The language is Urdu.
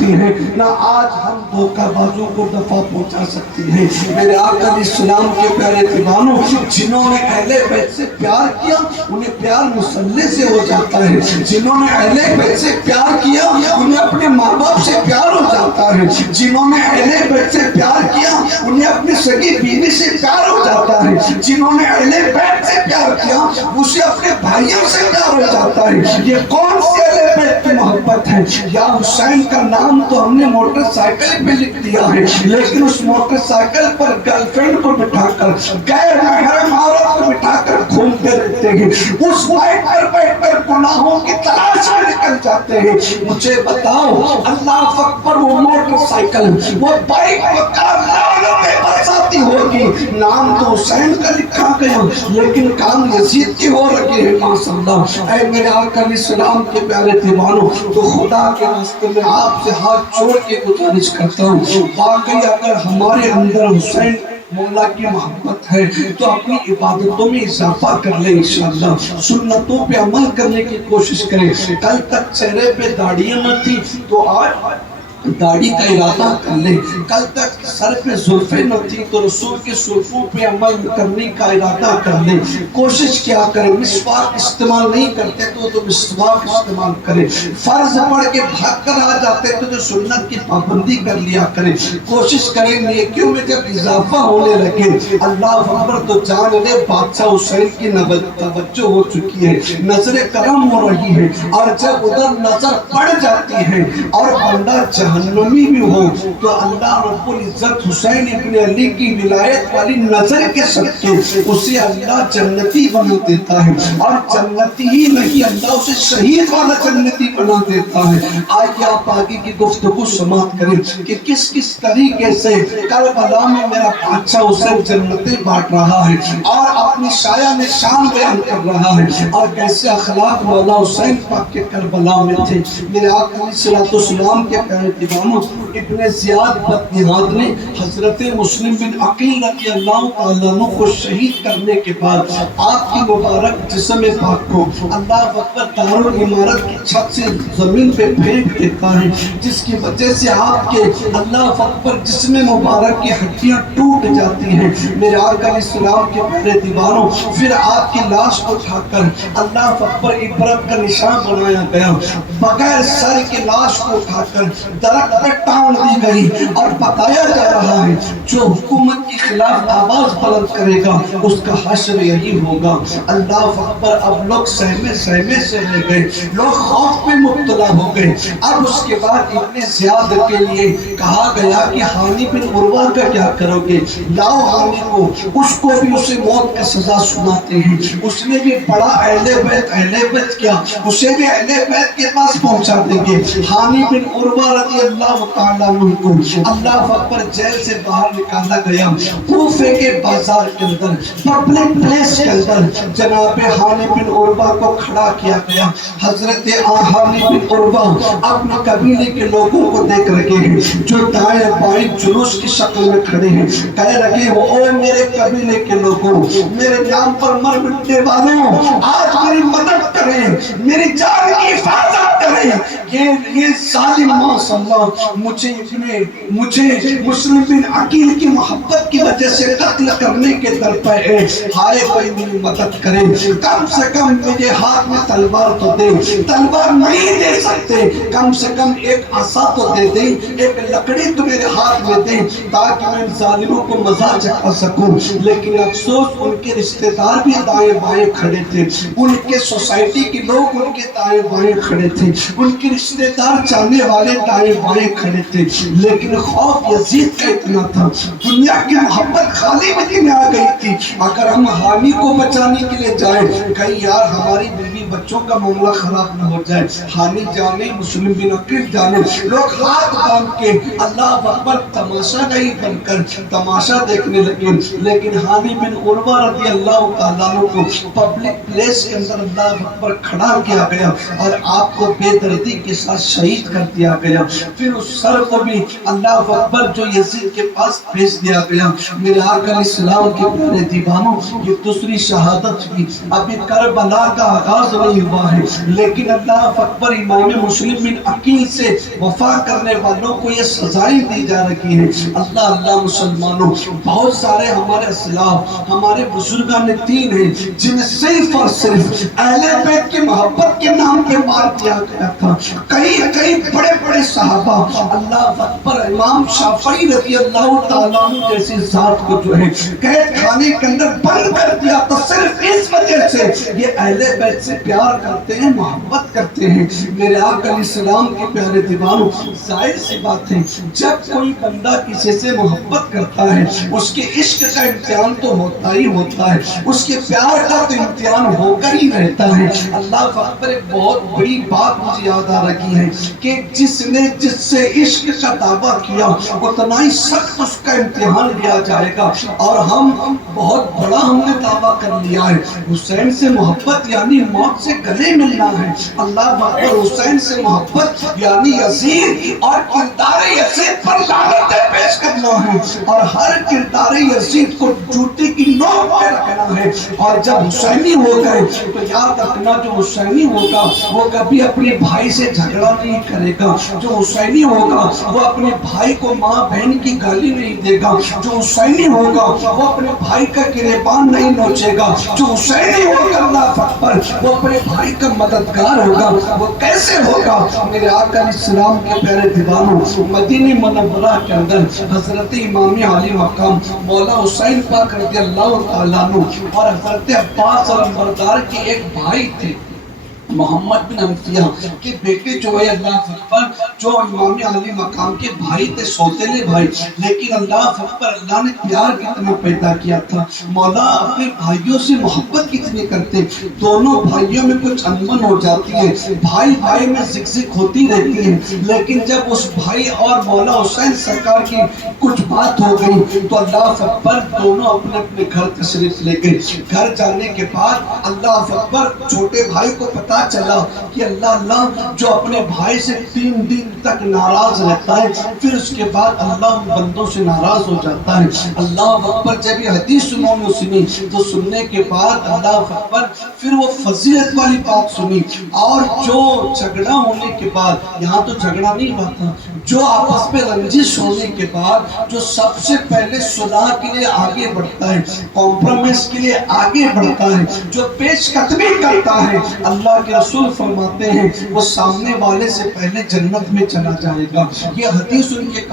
سکتی ہیں، نہ آج ہم دھوکہ بازوں کو دفع پہنچا سکتی ہیں۔ میرے آقا علیہ السلام کے پیارے دیوانوں، جنہوں نے اہل بیت سے پیار کیا انہیں پیار مسلح سے ہو جاتا ہے، جنہوں نے اہل بیت سے پیار کیا انہیں اپنے ماں باپ سے پیار ہو جاتا ہے، جنہوں نے اہل بیت سے پیار کیا انہیں اپنی سگی بیوی سے پیار ہو جاتا ہے، جنہوں نے اہل بیت سے پیار کیا اسے اپنے بھائیوں سے پیار ہو جاتا ہے۔ یہ کون سی اہل بیت کی محبت ہے؟ یا حسین کا نام تو ہم نے موٹر سائیکل پہ لکھ دیا ہے، لیکن اس موٹر سائیکل پر گرل فرینڈ کو بٹھا کر، غیر محرم عورت کو بٹھا کر گھومتے رہتے ہیں، اس بائک پر بیٹھ کر گناہوں کی تلاش میں نکل جاتے ہیں۔ مجھے بتاؤ اللہ اکبر، وہ موٹر سائیکل، وہ بائک لالوں میں برساتی ہوگی، نام تو حسین کا لکھا گیا لیکن کام یزید کی ہو رکھے ہیں۔ ماشاء اللہ، اے میرے آقا علیہ السلام کے پیارے دیوانوں، تو خدا کے واسطے میں آپ سے ہاتھ جوڑ کے گزارش کرتا ہوں، واقعی اگر ہمارے اندر حسین مولا کی محبت ہے تو اپنی عبادتوں میں اضافہ کر لیں انشاءاللہ، سنتوں پہ عمل کرنے کی کوشش کریں۔ کل تک چہرے پہ داڑیاں نہ تھی تو آج داڑھی کا ارادہ کر لیں، کل تک سر پہ زلفیں نہ تھی تو رسول کے زلفوں پہ عمل کرنے کا ارادہ کر لیں، کوشش کیا کریں، مسواک استعمال نہیں کرتے تو مسواک استعمال کریں، فرض پڑھ کے بھاگ کر آ جاتے تو سنت کی پابندی کر لیا کریں، کوشش کریں نیکیوں میں جب اضافہ ہونے لگے اللہ اکبر تو جان لے بادشاہ حسین کی توجہ ہو چکی ہے، نظر کرم ہو رہی ہے، اور جب ادھر نظر پڑ جاتی ہے اور بندہ جہنمی بھی ہو تو اللہ رب العزت حسین ابن علی کی ولایت والی نظر کے صدقے اسے اللہ جنتی بنا دیتا ہے، اور جنتی ہی نہیں اللہ اسے شہید والا جنتی بنا دیتا ہے۔ آئیے آپ آگے کی گفتگو سماعت کریں کہ کس کس طریقے سے کربلا میں میرا بادشاہ حسین جنتیں بانٹ رہا ہے اور اپنی شایہ نشان بیان کر رہا ہے، اور کیسے اخلاق مولا حسین پاک کے کربلا میں تھے۔ میرے آقا علیہ السلام کے پیارے دیوانوں، ابن زیاد بدنہاد نے حضرت مسلم بن عقیل رضی اللہ تعالیٰ عنہ کو شہید کرنے کے بعد آپ کی مبارک جسم پاک کو اللہ اکبر دارالعمارت کی چھت سے زمین پہ پھینک دیتا ہے، جس کی وجہ سے آپ کے اللہ اکبر جسم مبارک کی ہڈیاں ٹوٹ جاتی ہیں۔ میرے آقا علیہ السلام کے پیارے دیوانوں، پھر آپ کی لاش کو اٹھا کر اللہ اکبر عبرت کا نشان بنایا گیا، بغیر سر کے لاش کو اٹھا کر درخت پہ ٹانگ دی گئی، اور بتایا جا رہا ہے جو حکومت کے خلاف آواز بلند کرے گا اس کا حشر یہی ہوگا۔ اللہ اکبر، اب لوگ سہمے سے رہ گئے، لوگ خوف میں مبتلا ہو گئے۔ اب اس کے بعد ابن زیاد کے لیے کہا گیا کہ ہانی بن عروہ کا کیا کرو گے؟ لاؤ ہانی کو، اس کو بھی اسے موت کا سزا سناتے ہیں، اس نے بھی بڑا اہل بیت کیا، اسے بھی اہل بیت کے پاس پہنچا دیں گے۔ ہانی بن عروہ رضی اللہ تعالیٰ عنہ کو اللہ اکبر جیل سے باہر نکالا گیا، کوفے کے بازار کے اندر، پبلک پلیس کے اندر جناب ہانی بن عروہ کو کھڑا کیا گیا۔ حضرت ہانی بن عروہ اپنے قبیلے کے لوگوں کو دیکھ رہے ہیں جو دائیں بائیں جلوس کی شکل میں کھڑے ہیں، کہہ رہے ہیں او میرے قبیلے کے لوگوں، میرے نام پر مر مٹنے والوں، آج میری مدد کریں، میری جان کی حفاظت کریں۔ یہ ظالم ماشاء اللہ مجھے مسلم بن عقیل کی محبت کی وجہ سے قتل کرنے کے در پہ ہے، ہائے کوئی میری مدد کرے، کم سے کم مجھے ہاتھ میں تلوار تو دے، تلوار نہیں دے سکتے کم سے کم ایک عصا تو دے دیں، ایک لکڑی تو میرے ہاتھ میں دیں تاکہ میں ان ظالموں کو مزہ چکھا سکوں۔ لیکن افسوس ان کے رشتہ دار بھی دائیں بائیں کھڑے تھے، ان کے سوسائٹی کے لوگ ان کے دائیں بائیں کھڑے تھے، ان کے رشتہ دار چاہنے والے دائیں بائیں کھڑے تھے، لیکن خوف یزید کا اتنا تھا، دنیا کی محبت خالی مدی میں آ گئی تھی۔ اگر ہم حامی کو بچانے کے لیے جائیں کہیں یار ہماری بیوی بچوں کا معاملہ خراب نہ ہو جائے، حامی جانے مسلم بن عقیل جانے، لوگ ہاتھ باندھ کے اللہ اکبر تماشا نہیں بن کر تماشا دیکھنے لگے۔ لیکن حامی بن عروہ رضی اللہ تعالیٰ عنہ کو پبلک پلیس کے اندر اللہ اکبر کھڑا کیا گیا اور آپ کو بے دردی کے ساتھ شہید کر دیا گیا۔ پھر اس سر کو بھی اللہ اکبر جو یزید کے پاس بھیج دیا گیا۔ میرے آقا علیہ السلام کے پیارے دیوانوں، یہ دوسری شہادت بھی ابھی کربلا کا آغاز نہیں ہوا ہے، لیکن اللہ اکبر امام مسلم بن عقیل سے وفا کرنے والوں کو یہ سزائیں دی جا رہی ہیں۔ اللہ اللہ مسلمانوں، بہت سارے ہمارے اسلاف، ہمارے بزرگان دین ہیں جنہیں صرف اور صرف اہل بیت کی محبت کے نام پہ مار دیا گیا تھا۔ کئی بڑے بڑے صحابہ، اللہ اکبر، امام شافعی رضی اللہ تعالیٰ عنہ جیسی ذات کو جو ہے قید خانے کے اندر بند کر دیا تو صرف اس وجہ سے یہ اہل بیت سے پیار کرتے ہیں، محبت کرتے ہیں۔ میرے آقا علیہ السلام کے پیارے دیوانوں، ظاہر سی بات ہے جب کوئی بندہ کسی سے محبت کرتا ہے اس کے عشق کا امتحان تو ہوتا ہی ہوتا ہے، اس کے پیار کا تو امتحان ہو کر ہی رہتا ہے۔ اللہ اکبر، ایک بہت بڑی بات مجھے یاد آ رہی ہے کہ جس نے جس سے عشق کا دعویٰ کیا اتنا ہی سخت اس کا امتحان لیا جائے گا، اور ہم بہت بڑا ہم نے دعویٰ کر لیا ہے۔ حسین سے محبت یعنی موت سے گلے ملنا ہے۔ اللہ اکبر، حسین سے محبت یعنی یزید اور کردار یزید پر لعنتیں پیش کرنا ہے، اور ہر کردار یزید کو جوتی کی نوک پہ رکھنا ہے۔ اور جب حسینی ہو گئے تو یاد رکھنا، جو حسینی ہوگا وہ کبھی اپنے بھائی سے جھگڑا نہیں کرے گا، جو حسینی ہوگا وہ اپنے بھائی کو ماں بہن کی گالی نہیں دے گا، جو حسینی ہوگا وہ اپنے بھائی کا گریبان نہیں نوچے گا، جو حسینی ہوگا اللہ اکبر وہ اپنے بھائی کا مددگار ہوگا۔ وہ کیسے ہوگا؟ میرے آقا علیہ السلام کے پیارے دیوانوں، مدینہ منورہ کے اندر حضرت امام علی مقام مولا حسین پاک رضی اللہ تعالیٰ عنہ اور حضرت عباس علمبردار کے ایک بھائی تھے، محمد بن حنفیہ کے بیٹے جو ہے اللہ اکبر، جو امام علی مقام کے بھائی تھے، سوتیلے بھائی، لیکن اللہ اکبر اللہ نے پیار کتنا پیدا کیا تھا، مولا اپنے بھائیوں سے محبت کتنی کرتے، دونوں بھائیوں میں کچھ انبن ہو جاتی ہے، بھائی بھائی میں زک ہوتی رہتی ہے، لیکن جب اس بھائی اور مولا حسین سرکار کی کچھ بات ہو گئی تو اللہ اکبر دونوں اپنے اپنے گھر تشریف لے گئے۔ گھر جانے کے بعد اللہ اکبر چھوٹے بھائی کو پتا چلا کہ اللہ جو اپنے بھائی سے 3 دن تک ناراض رہتا ہے پھر اس کے بعد اللہ ان بندوں سے ناراض ہو جاتا ہے۔ اللہ اکبر، جب یہ حدیث انہوں نے سنی تو سننے کے بعد اللہ اکبر پھر وہ فضیلت والی بات سنی، اور جو جھگڑا ہونے کے بعد، یہاں تو جھگڑا نہیں ہوا تھا، جو آپس میں رنجش ہونے کے بعد جو سب سے پہلے صلح کے لیے آگے بڑھتا ہے، کمپرومائز کے لیے آگے بڑھتا ہے، جو پیش قدمی کرتا ہے، اللہ کے رسول فرماتے ہیں وہ سامنے والے سے پہلے جنت میں چلا جائے گا۔ یہ حدیث ان کے